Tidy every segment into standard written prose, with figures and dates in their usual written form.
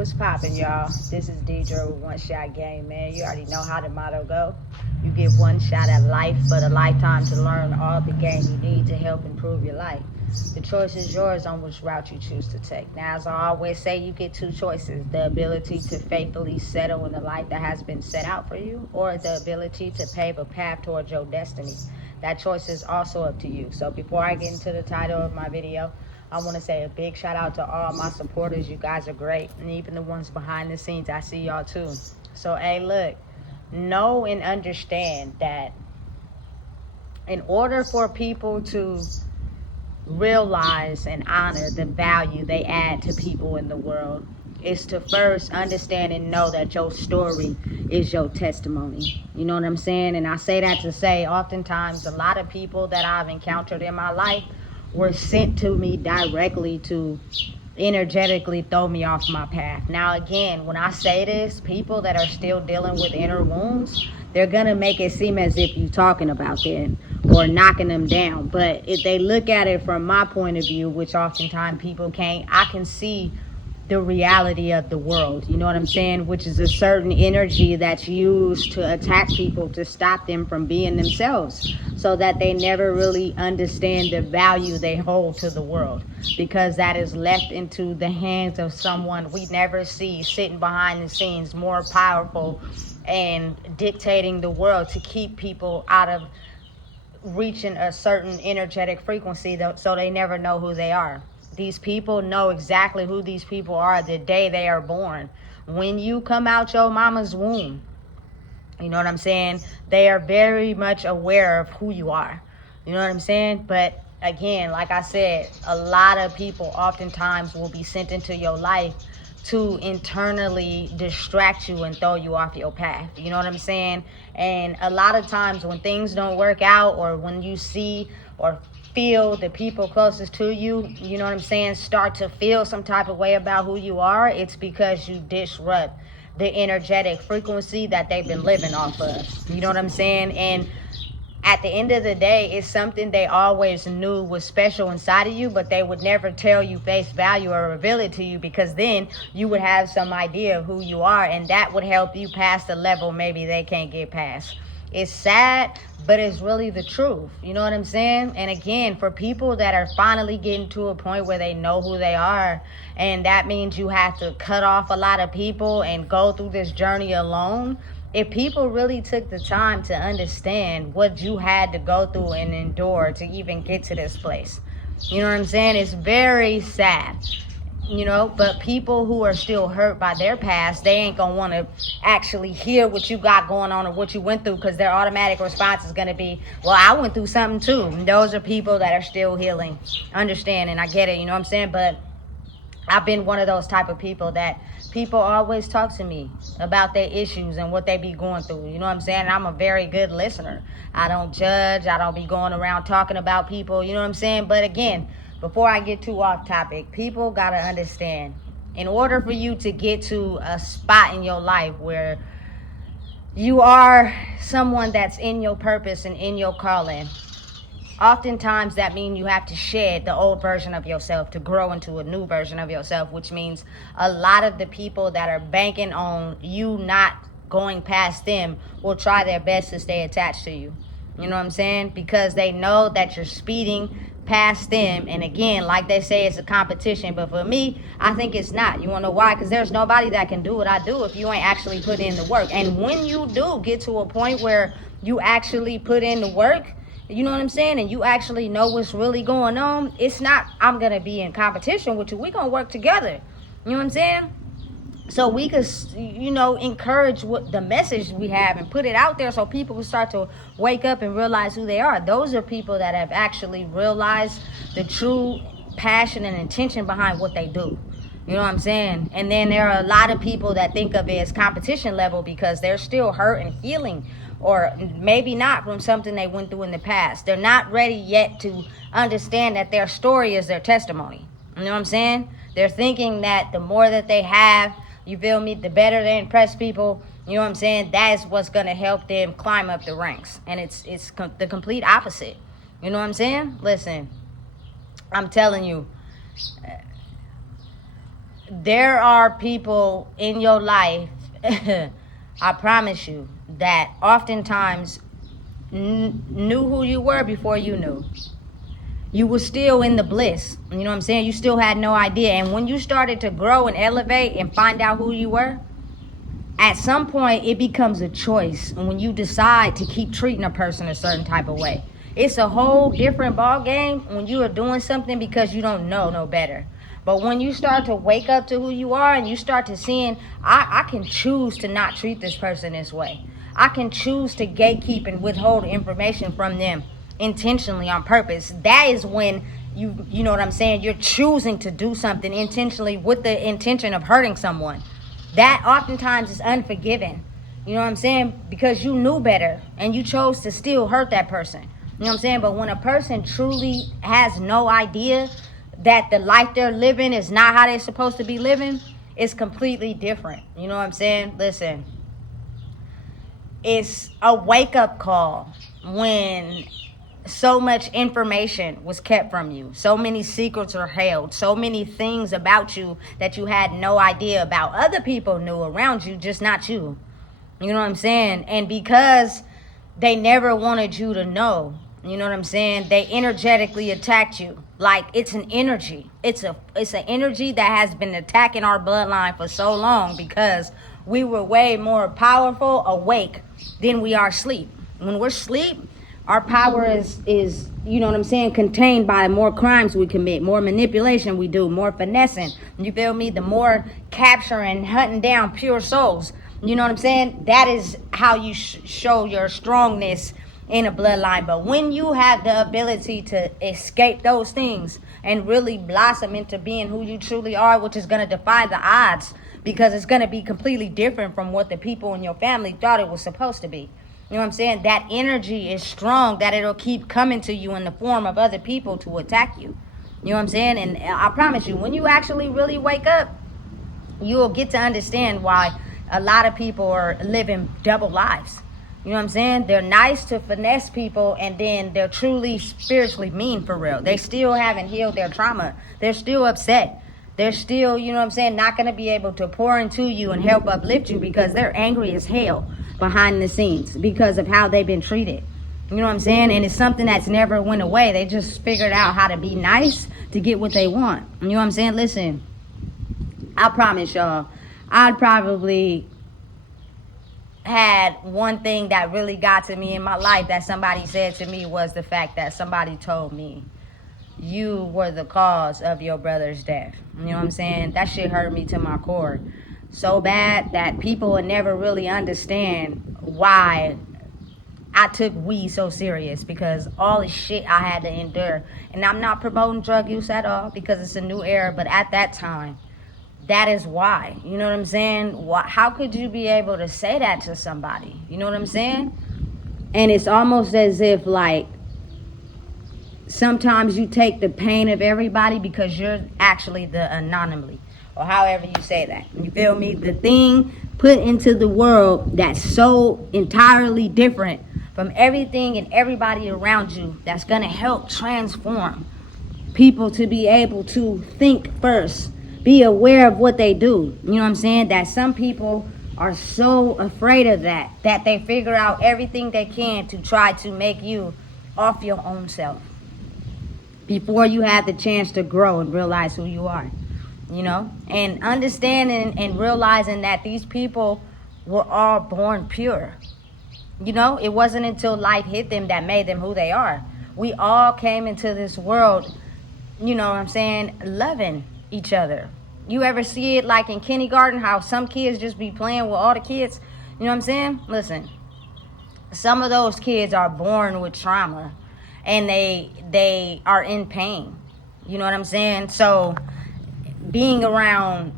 What's poppin', y'all? This is Deidre with One Shot Game, man. You already know how the motto go. You get one shot at life, but a lifetime to learn all the game you need to help improve your life. The choice is yours on which route you choose to take. Now, as I always say, you get two choices: the ability to faithfully settle in the life that has been set out for you, or the ability to pave a path towards your destiny. That choice is also up to you. So before I get into the title of my video, I want to say a big shout out to all my supporters. You guys are great. And even the ones behind the scenes, I see y'all too. So, hey, look, know and understand that in order for people to realize and honor the value they add to people in the world, is to first understand and know that your story is your testimony. You know what I'm saying? And I say that to say, oftentimes, a lot of people that I've encountered in my life were sent to me directly to energetically throw me off my path. Now, again, when I say this, people that are still dealing with inner wounds, they're gonna make it seem as if you're talking about them or knocking them down. But if they look at it from my point of view, which oftentimes people can't, I can see the reality of the world, you know what I'm saying, which is a certain energy that's used to attack people to stop them from being themselves, so that they never really understand the value they hold to the world, because that is left into the hands of someone we never see sitting behind the scenes, more powerful and dictating the world to keep people out of reaching a certain energetic frequency, so they never know who they are. These people know exactly who these people are the day they are born. When you come out your mama's womb, you know what I'm saying, they are very much aware of who you are. You know what I'm saying? But again, like I said, a lot of people oftentimes will be sent into your life to internally distract you and throw you off your path. You know what I'm saying? And a lot of times when things don't work out, or when you see or feel the people closest to you, you know what I'm saying, start to feel some type of way about who you are, it's because you disrupt the energetic frequency that they've been living off of. You know what I'm saying? And at the end of the day, it's something they always knew was special inside of you, but they would never tell you face value or reveal it to you, because then you would have some idea of who you are, and that would help you pass the level maybe they can't get past. It's sad, but it's really the truth. You know what I'm saying? And again, for people that are finally getting to a point where they know who they are, and that means you have to cut off a lot of people and go through this journey alone. If people really took the time to understand what you had to go through and endure to even get to this place, you know what I'm saying? It's very sad. You know, but people who are still hurt by their past, they ain't gonna want to actually hear what you got going on or what you went through, because their automatic response is gonna be, well, I went through something too. And those are people that are still healing. Understand? And I get it, you know what I'm saying? But I've been one of those type of people that people always talk to me about their issues and what they be going through. You know what I'm saying? I'm a very good listener. I don't judge. I don't be going around talking about people. You know what I'm saying? But again, before I get too off topic, people got to understand, in order for you to get to a spot in your life where you are someone that's in your purpose and in your calling, oftentimes that means you have to shed the old version of yourself to grow into a new version of yourself, which means a lot of the people that are banking on you not going past them will try their best to stay attached to you. You know what I'm saying? Because they know that you're speeding past them. And again, like they say, it's a competition. But for me, I think it's not. You want to know why? Because there's nobody that can do what I do if you ain't actually put in the work. And when you do get to a point where you actually put in the work, you know what I'm saying, and you actually know what's really going on, it's not, I'm going to be in competition with you. We're going to work together. You know what I'm saying? So we could, you know, encourage what the message we have and put it out there so people can start to wake up and realize who they are. Those are people that have actually realized the true passion and intention behind what they do. You know what I'm saying? And then there are a lot of people that think of it as competition level because they're still hurt and healing, or maybe not, from something they went through in the past. They're not ready yet to understand that their story is their testimony. You know what I'm saying? They're thinking that the more that they have, you feel me, the better they impress people. You know what I'm saying? That is what's going to help them climb up the ranks. And it's the complete opposite. You know what I'm saying? Listen, I'm telling you, there are people in your life, I promise you, that oftentimes knew who you were before you knew. You were still in the bliss. You know what I'm saying? You still had no idea. And when you started to grow and elevate and find out who you were, at some point it becomes a choice. And when you decide to keep treating a person a certain type of way, it's a whole different ball game when you are doing something because you don't know no better. But when you start to wake up to who you are and you start to seeing, I can choose to not treat this person this way. I can choose to gatekeep and withhold information from them intentionally on purpose. That is when you know what I'm saying, you're choosing to do something intentionally with the intention of hurting someone. That oftentimes is unforgiving. You know what I'm saying? Because you knew better and you chose to still hurt that person. You know what I'm saying? But when a person truly has no idea that the life they're living is not how they're supposed to be living, it's completely different. You know what I'm saying? Listen, it's a wake-up call when so much information was kept from you, so many secrets are held, so many things about you that you had no idea about. Other people knew around you, just not you. You know what I'm saying? And because they never wanted you to know, you know what I'm saying, they energetically attacked you. Like, it's an energy. It's an energy that has been attacking our bloodline for so long because we were way more powerful awake than we are asleep. When we're asleep, our power is, you know what I'm saying, contained by more crimes we commit, more manipulation we do, more finessing. You feel me? The more capturing, hunting down pure souls. You know what I'm saying? That is how you show your strongness in a bloodline. But when you have the ability to escape those things and really blossom into being who you truly are, which is going to defy the odds, because it's going to be completely different from what the people in your family thought it was supposed to be. You know what I'm saying? That energy is strong, that it'll keep coming to you in the form of other people to attack you. You know what I'm saying? And I promise you, when you actually really wake up, you'll get to understand why a lot of people are living double lives. You know what I'm saying? They're nice to finesse people, and then they're truly spiritually mean for real. They still haven't healed their trauma. They're still upset. They're still, you know what I'm saying, not going to be able to pour into you and help uplift you because they're angry as hell behind the scenes because of how they've been treated. You know what I'm saying? And it's something that's never went away. They just figured out how to be nice to get what they want. You know what I'm saying? Listen, I promise y'all, I'd probably had one thing that really got to me in my life that somebody said to me was the fact that somebody told me, you were the cause of your brother's death. You know what I'm saying? That shit hurt me to my core so bad that people would never really understand why I took weed so serious, because all the shit I had to endure. And I'm not promoting drug use at all because it's a new era, but at that time, that is why. You know what I'm saying? How could you be able to say that to somebody? You know what I'm saying? And it's almost as if, like, sometimes you take the pain of everybody because you're actually the anomaly, or however you say that. You feel me? The thing put into the world that's so entirely different from everything and everybody around you, that's going to help transform people to be able to think first, be aware of what they do. You know what I'm saying? That some people are so afraid of that they figure out everything they can to try to make you off your own self before you have the chance to grow and realize who you are. You know, and understanding and realizing that these people were all born pure. You know, it wasn't until life hit them that made them who they are. We all came into this world, you know what I'm saying, loving each other. You ever see it like in kindergarten, how some kids just be playing with all the kids? You know what I'm saying? Listen, some of those kids are born with trauma and they are in pain. You know what I'm saying? So being around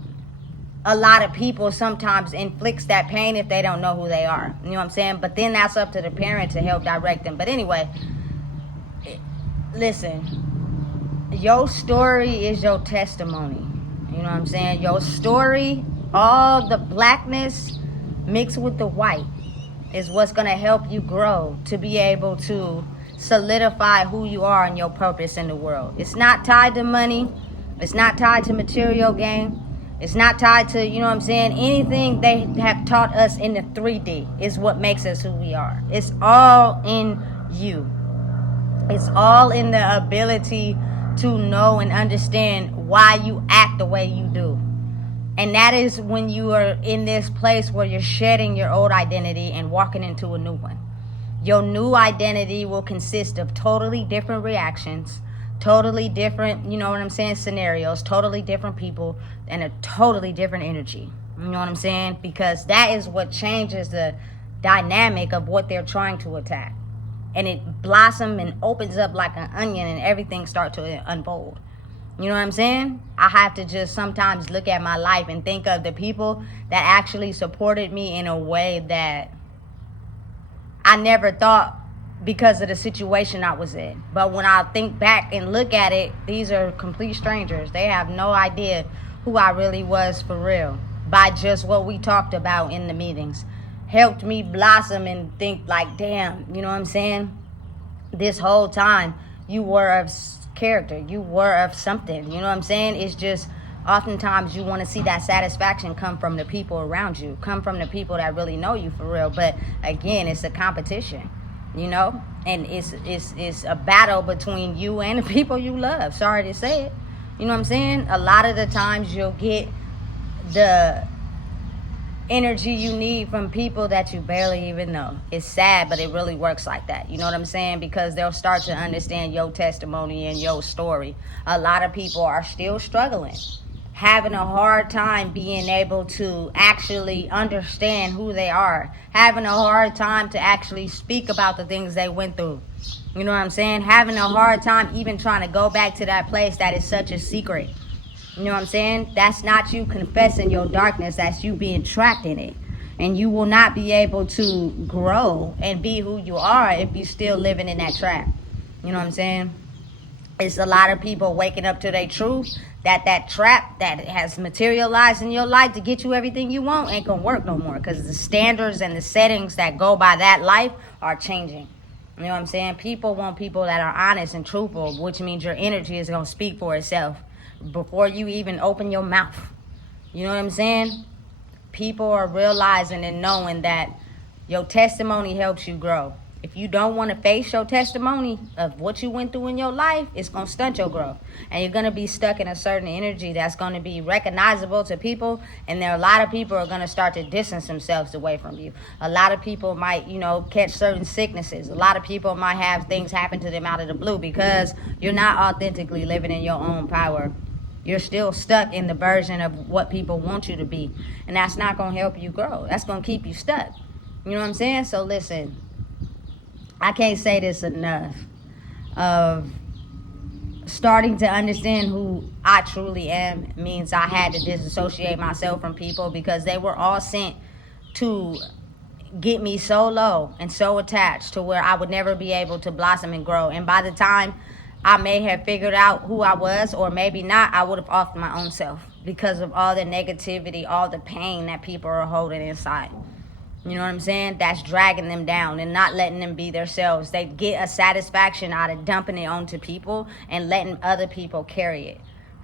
a lot of people sometimes inflicts that pain if they don't know who they are. You know what I'm saying? But then that's up to the parent to help direct them. But anyway, listen, your story is your testimony. You know what I'm saying? Your story, all the blackness mixed with the white, is what's going to help you grow to be able to solidify who you are and your purpose in the world. It's not tied to money. It's not tied to material gain. It's not tied to, you know what I'm saying, anything they have taught us in the 3D is what makes us who we are. It's all in you. It's all in the ability to know and understand why you act the way you do. And that is when you are in this place where you're shedding your old identity and walking into a new one. Your new identity will consist of totally different reactions, totally different, you know what I'm saying, scenarios, totally different people, and a totally different energy. You know what I'm saying? Because that is what changes the dynamic of what they're trying to attack. And it blossoms and opens up like an onion, and everything starts to unfold. You know what I'm saying? I have to just sometimes look at my life and think of the people that actually supported me in a way that I never thought, because of the situation I was in. But when I think back and look at it, these are complete strangers. They have no idea who I really was for real, by just what we talked about in the meetings. Helped me blossom and think like, damn, you know what I'm saying? This whole time you were of character, you were of something, you know what I'm saying? It's just oftentimes you want to see that satisfaction come from the people around you, come from the people that really know you for real. But again, it's a competition, you know, and it's a battle between you and the people you love. Sorry to say it, you know what I'm saying? A lot of the times you'll get the energy you need from people that you barely even know. It's sad, but it really works like that. You know what I'm saying? Because they'll start to understand your testimony and your story. A lot of people are still struggling, having a hard time being able to actually understand who they are, having a hard time to actually speak about the things they went through. You know what I'm saying? Having a hard time even trying to go back to that place that is such a secret. You know what I'm saying? That's not you confessing your darkness. That's you being trapped in it. And you will not be able to grow and be who you are if you're still living in that trap. You know what I'm saying? It's a lot of people waking up to their truth, that trap that has materialized in your life to get you everything you want ain't gonna work no more, because the standards and the settings that go by that life are changing. You know what I'm saying? People want people that are honest and truthful, which means your energy is gonna speak for itself before you even open your mouth. You know what I'm saying? People are realizing and knowing that your testimony helps you grow. If you don't want to face your testimony of what you went through in your life, it's going to stunt your growth. And you're going to be stuck in a certain energy that's going to be recognizable to people. And there are a lot of people are going to start to distance themselves away from you. A lot of people might, you know, catch certain sicknesses. A lot of people might have things happen to them out of the blue because you're not authentically living in your own power. You're still stuck in the version of what people want you to be. And that's not going to help you grow. That's going to keep you stuck. You know what I'm saying? So listen, I can't say this enough of starting to understand who I truly am means I had to disassociate myself from people, because they were all sent to get me so low and so attached to where I would never be able to blossom and grow. And by the time I may have figured out who I was, or maybe not, I would have offed my own self because of all the negativity, all the pain that people are holding inside. You know what I'm saying? That's dragging them down and not letting them be themselves. They get a satisfaction out of dumping it onto people and letting other people carry it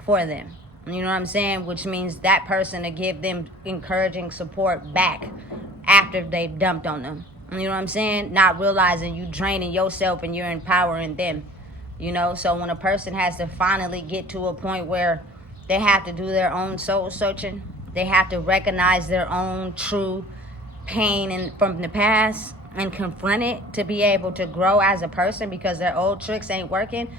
for them. You know what I'm saying? Which means that person to give them encouraging support back after they've dumped on them. You know what I'm saying? Not realizing you draining yourself and you're empowering them. You know, so when a person has to finally get to a point where they have to do their own soul searching, they have to recognize their own true pain from the past and confront it to be able to grow as a person, because their old tricks ain't working,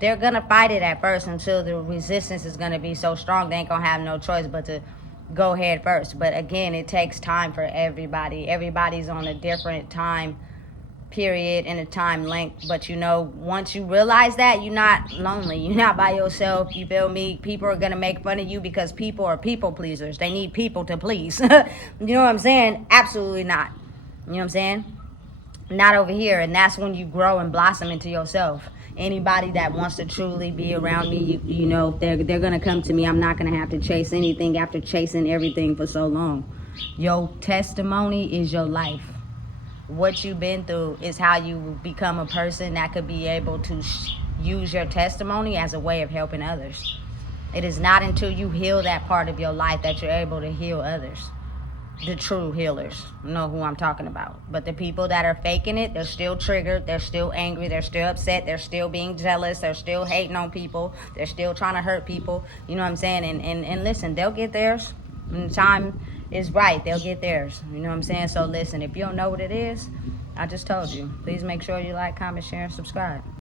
they're gonna fight it at first until the resistance is gonna be so strong they ain't gonna have no choice but to go head first. But again, it takes time for everybody. Everybody's on a different time period and a time length. But you know, once you realize that, you're not lonely, you're not by yourself, you feel me? People are gonna make fun of you because people are people pleasers. They need people to please. You know what I'm saying? Absolutely not. You know what I'm saying? Not over here. And that's when you grow and blossom into yourself. Anybody that wants to truly be around me, you know, they're gonna come to me. I'm not gonna have to chase anything after chasing everything for so long. Your testimony is your life. What you've been through is how you become a person that could be able to use your testimony as a way of helping others. It is not until you heal that part of your life that you're able to heal others. The true healers know who I'm talking about. But the people that are faking it, they're still triggered, they're still angry, they're still upset, they're still being jealous, they're still hating on people, they're still trying to hurt people. You know what I'm saying? And listen, they'll get theirs. When the time is right, they'll get theirs. You know what I'm saying? So listen, if you don't know what it is, I just told you. Please make sure you like, comment, share, and subscribe.